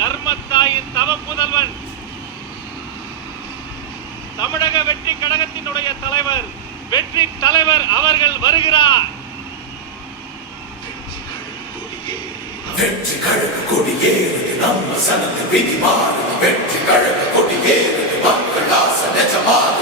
தர்மத்தாயின் தவ புதல்வன் தமிழக வெற்றி கழகத்தினுடைய தலைவர் வெற்றி தலைவர் அவர்கள் வருகிறார். வெற்றி கழக கொடியேறுது நம்ம சனது விதி மாறுது. வெற்றி கழக கொடியேறுது மக்கள் ஆசை நிஜமாறுது.